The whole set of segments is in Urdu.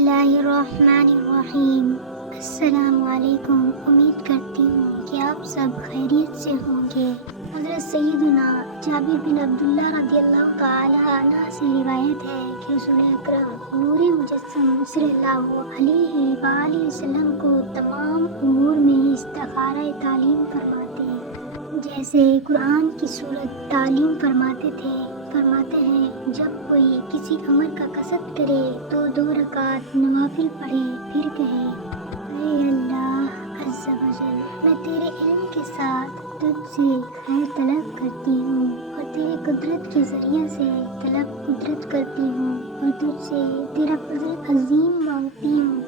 اللہ الرحمن الرحیم۔ السلام علیکم۔ امید کرتی ہوں کہ آپ سب خیریت سے ہوں گے۔ حضرت سیدنا جابر بن عبداللہ رضی اللہ تعالی عنہ سے روایت ہے کہ رسول اکرم نور مجسم صلی اللہ علیہ وآلہ وسلم کو تمام امور میں استخارہ تعلیم فرماتے ہیں، جیسے قرآن کی صورت تعلیم فرماتے ہیں جب کوئی کسی امر کا قصد کرے تو 2 رکعت نوافل پڑھے، پھر کہے اے اللہ عز و جل، میں تیرے علم کے ساتھ تجھ سے خیر طلب کرتی ہوں اور تیرے قدرت کے ذریعے سے طلب قدرت کرتی ہوں اور تجھ سے تیرا فضل عظیم مانگتی ہوں،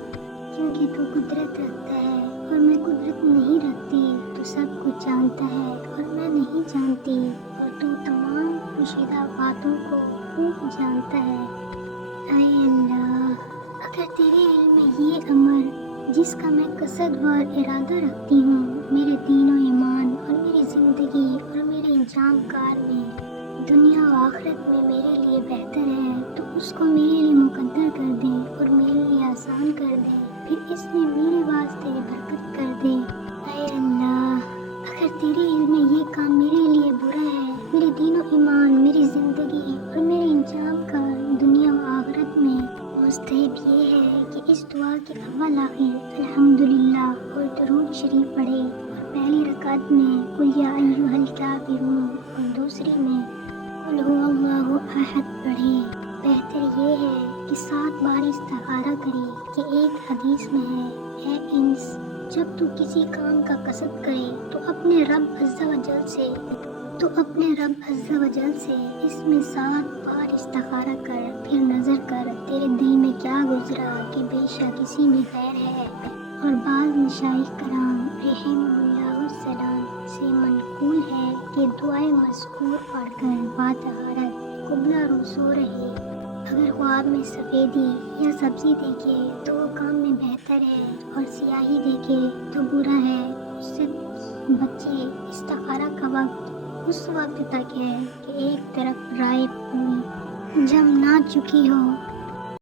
کیونکہ تو قدرت رکھتا ہے اور میں قدرت نہیں رکھتی، تو سب کچھ جانتا ہے اور میں نہیں جانتی، اور تو تمام پوشیدہ باتوں کو خوب جانتا ہے۔ اے اللہ، اگر تیرے علم میں یہ امر جس کا میں قصد و ارادہ رکھتی ہوں میرے دین و ایمان اور میری زندگی اور میرے انجام کار میں دنیا و آخرت میں میرے لیے بہتر ہے تو اس کو میرے لیے مقدر کر دے اور میرے لیے آسان کر دے، پھر اس میں میرے واسطے برکت کر دے۔ اے اللہ، اگر تیرے علم میں یہ کام میرے لیے برا ہے، میرے دین و ایمان، میری زندگی اور میرے انجام کا دنیا و آخرت میں مستحب یہ ہے کہ اس دعا کے اول آخر الحمدللہ اور درود شریف پڑھے، اور پہلی رکعت میں قل یا ایھا الکافرون اور دوسری میں قل ھو اللہ احد پڑھے۔ بہتر یہ ہے کہ 7 بار استخارہ کرے کہ ایک حدیث میں ہے اے انس، جب تو کسی کام کا قصد کرے تو اپنے رب عز و جل سے اس میں 7 بار استخارہ کر، پھر نظر کر تیرے دل میں کیا گزرا کہ بے شک اسی میں خیر ہے۔ اور بعض مشائخ کرام رحمہ اللہ السلام سے منقول ہے کہ دعائے مذکور پڑھ کر بطہارت قبلہ رو سو رہے، اگر خواب میں سفیدی یا سبزی دیکھے تو وہ کام میں بہتر ہے، اور سیاہی دیکھے تو برا ہے، اس سے بچے۔ استخارہ کا وقت اس وقت تک ہے کہ ایک طرف رائے پوری جم نہ چکی ہو